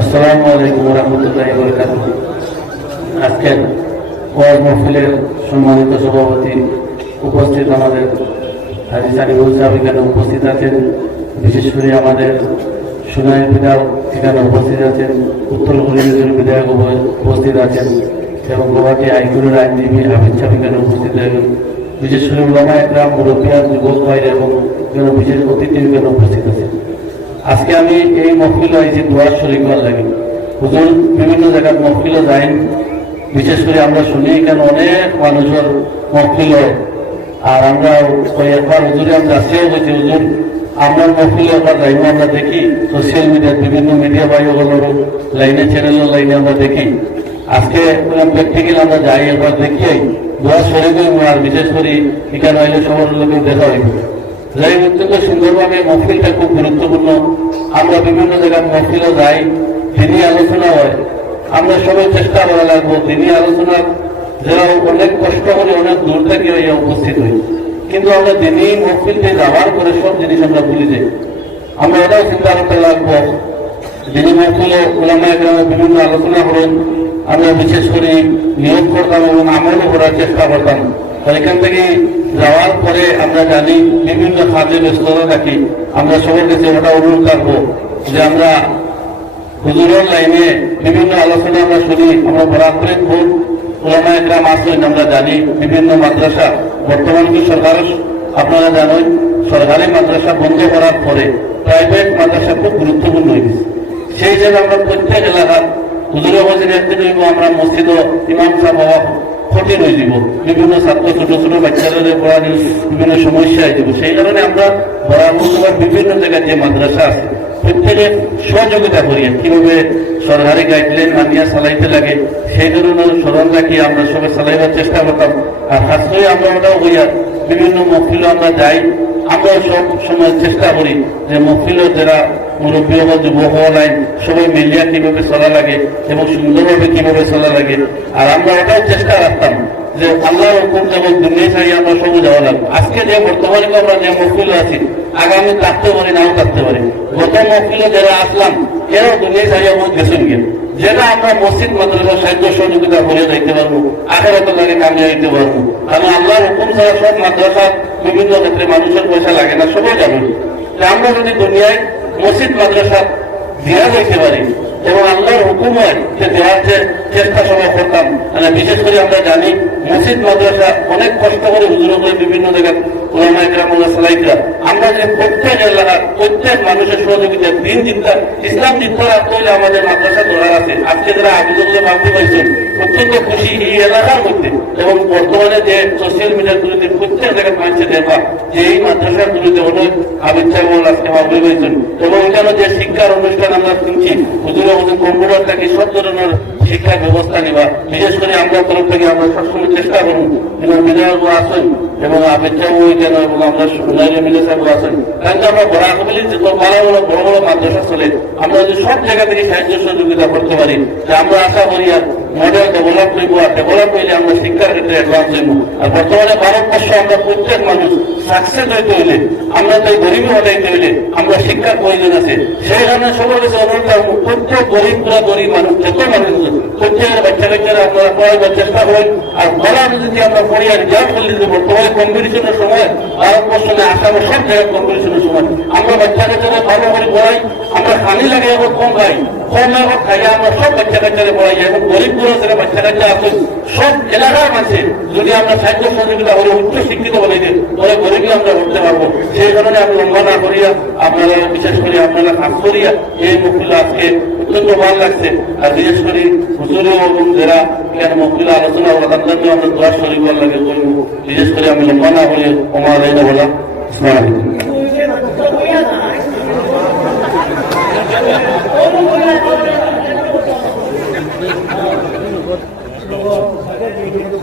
আসসালামু আলাইকুম রহমতুল্লাহ বরকাত আজকের ওয়াজ মহফিলের সম্মানিত সভাপতি উপস্থিত আমাদের হাজি সারিবুল সাহেব এখানে উপস্থিত আছেন। বিশেষ করে আমাদের সুনাই বিধায়ক এখানে উপস্থিত আছেন। উত্তর কলিজের বিধায়ক উপস্থিত আছেন এবং গুয়াহাটি হাইকোর্টের আইনজীবী হাবিজ সাহেব এখানে উপস্থিত আছেন। বিশেষ করে ওলামা একরাম মুরব্বিয়ান যুবক ভাইরা এবং বিশেষ অতিথি এখানে উপস্থিত আছেন। আজকে আমি এই মহফিল আইছি দোয়ার শরীর করার লাগে হুজুর, বিভিন্ন জায়গায় মহফিল যাই। বিশেষ করে আমরা শুনি এখানে অনেক মানুষের মহফিল। আর আমরা ওই একবার হুজুরে আমরা আসিও হয়েছি হুজুর। আমরা মহফিল একবার যাইব আমরা দেখি সোশ্যাল মিডিয়ার বিভিন্ন মিডিয়া ভাই ওগুলোর লাইনে চ্যানেলের লাইনে আমরা দেখি। আজকে প্র্যাকটিক্যাল আমরা যাই, একবার দেখি দোয়া শরীর আর বিশেষ করে এখানে হইলে সবার লোকের দেখা হইব। যাই অত্যন্ত সুন্দরভাবে মহফিলটা খুব গুরুত্বপূর্ণ। আমরা বিভিন্ন জায়গায় মহফিলও যাই দিনই আলোচনা হয়। আমরা সবাই চেষ্টা করা লাগবো দিনই আলোচনা, যারা অনেক কষ্ট করে অনেক দূর থেকে উপস্থিত হই। কিন্তু আমরা দিনই মহফিলতে যাওয়ার পরে সব জিনিস আমরা ভুলে যাই। আমরা এটাও চিন্তা করতে লাগবো দিনই মহফিলে বিভিন্ন আলোচনা করেন, আমরা বিশেষ করে নিয়োগ করতাম এবং আমলও করার চেষ্টা করতাম। এখান থেকে যাওয়ার পরে আমরা জানি বিভিন্ন কাজে ব্যস্ততা থাকি। আমরা সবার কাছে ওটা অনুরোধ রাখব যে আমরা হুজুরের লাইনে বিভিন্ন আলোচনা আমরা শুনি। আমরা বরাবরের খুব ওলামা গ্রাম আসলেন আমরা জানি বিভিন্ন মাদ্রাসা। বর্তমান কি সরকার? আপনারা জানেন, সরকারি মাদ্রাসা বন্ধ করার পরে প্রাইভেট মাদ্রাসা খুব গুরুত্বপূর্ণ হয়ে গেছে। সেই হিসেবে আমরা প্রত্যেক এলাকার আমরা যাব। বিভিন্ন ছাত্র, ছোট ছোট বাচ্চাদের বিভিন্ন সমস্যা হয়ে সেই আমরা বিভিন্ন যে মাদ্রাসা সহযোগিতা করি। কীভাবে সরকারি গাইডলাইন মানিয়া চালাইতে লাগে, সেই ধরনের স্মরণ রাখি, আমরা সবাই চালাইবার চেষ্টা করতাম। আর খাস করে আমরা হইয়া বিভিন্ন মহফিল আমরা যাই আমরা সব সময় চেষ্টা করি যে মহফিল যারা মুরব্বী হল যুবক হল আইন সবাই মিলিয়া কীভাবে চলা লাগে এবং সুন্দরভাবে কীভাবে চলা লাগে। আর আমরা ওটাও চেষ্টা রাখতাম যে আল্লাহর হুকুম যেমন দুনিয়া ছাড়ি আমরা সবু যাওয়া লাগবে। আজকে যে বর্তমানে আমরা যে মহফিল আছি, আগামী থাকতে পারি, নাও থাকতে পারি। গত মহফিলে যারা আসলাম, এরাও দুনিয়া ছাড়িয়া বহুত গেছেন গিয়ে। যেটা আমরা মসজিদ, মাদ্রাসা সাহায্য সহযোগিতা করে যাইতে পারব, আখেরাত লাগে কামিয়ে দিতে পারব। কারণ আল্লাহর হুকুম ছাড়া সব মাদ্রাসা বিভিন্ন ক্ষেত্রে মানুষের পয়সা লাগে না, সবাই যাবেন আমরা যদি দুনিয়ায় মসজিদ মাদ্রাসা দেওয়া যাইতে পারে এবং আল্লাহর হুকুম হয় যে যে চেষ্টা সবাই করতাম। মানে বিশেষ করে আমরা জানি, মসজিদ, মাদ্রাসা অনেক কষ্ট করে হুজুর করে বিভিন্ন জায়গায় আমরা যে প্রত্যেক এলাকার প্রত্যেক মানুষের সহযোগিতা, দিন চিন্তা ইসলাম চিন্তা রাখতে হলে আমাদের মাদ্রাসা ধরার আছে। আজকে যারা আবিদগুলো ভাবতে পারছেন অত্যন্ত খুশি এই এলাকার মধ্যে। এবং বর্তমানে যে সোশ্যাল মিডিয়ার গুলিতে প্রত্যেক জায়গায় মানছে দেখা, যে এই মাদ্রাসার গুলিতে অনেক আবিদ সাহেব আজকে ভাবতে পারছেন এবং এখানে যে শিক্ষার অনুষ্ঠান আমরা শুনছি, হুজুর আমাদের কম্পিউটার থেকে সব ধরনের শিক্ষার ব্যবস্থা নেওয়া বিশেষ করে আমরা তরফ থেকে আমরা সবসময় চেষ্টা করুন এবং বিধায়ক আসেন এবং আবিদ সাহেব কেন এবং আমরা সুনাইরে মিলে সাহেব কারণ কি আমরা বড় মিলি যে বড় বড় বড় বড় মাদ্রাসা চলে, আমরা যদি সব জায়গা থেকে সাহায্য সহযোগিতা করতে পারি, যে আমরা আশা করি আর মডেল ডেভেলপ হইব আর ডেভেলপ হইলে আমরা শিক্ষার ক্ষেত্রে অ্যাডভান্স হইব। আর বর্তমানে ভারতবর্ষ আমরা প্রত্যেক মানুষ সাকসেস হইতে হইলে, আমরা তো গরিবী হটাইতে হইলে, আমরা শিক্ষার প্রয়োজন আছে। সেই কারণে সবার কাছে অনুরোধ প্রত্যেক গরিব গরিব মানুষ, যত মানুষ প্রত্যেকের কাচ্চারা আপনারা পড়াবার চেষ্টা করেন। আর পড়া যদি আমরা পড়ি আর যা করলে যে বর্তমানে কম্পিটিশনের সময় ভারতবর্ষ না সব জায়গায় কম্পিটিশনের সময়। আমরা বাচ্চা কাচ্চারা ভালো করে পড়াই, আমরা খালি লাগে এখন কম খাই। কম এখন খাইলে আমরা সব বাচ্চা কাচ্চারা পড়াই, এবং গরিবগুলো যারা বাচ্চা কাচ্চা আছে সব এলাকার মাঝে যদি আমরা সাহায্য সহযোগিতা করে উচ্চ শিক্ষিত বলে দিই, তাহলে গরিবই আমরা করতে পারব। সেই কারণে আমি লম্বা না করিয়া, আপনারা, বিশেষ করে আপনারা কাজ করিয়া, এই মুখগুলো আজকে অত্যন্ত ভালো লাগছে। আর বিশেষ করে হুজুরে এবং যারা এখানে মুখগুলো আলোচনা হলো তাদের জন্য আমরা দোয়া শরীর ভালো লাগে বলব বিশেষ করে আমি লম্বা আলাইকুম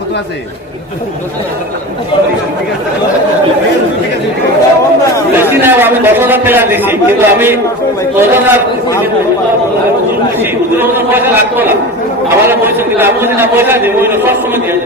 কত আছে বেশি না আমি দশ হাজার টাকা দিছি, কিন্তু আমি দশ হাজার পয়সা না। আমার পয়সা দিলে আমি যদি না পয়সা দিই সব সময় দিয়ে